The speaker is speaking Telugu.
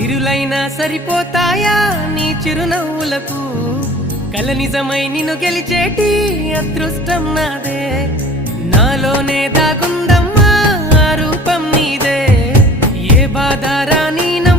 సిరులైనా సరిపోతాయా నీ చిరునవ్వులకు కల నిజమై నిన్ను గెలిచేటి అదృష్టం నాదే నాలోనే దాగుందమ్మా ఆ రూపం నీదే ఏ బాధ రాని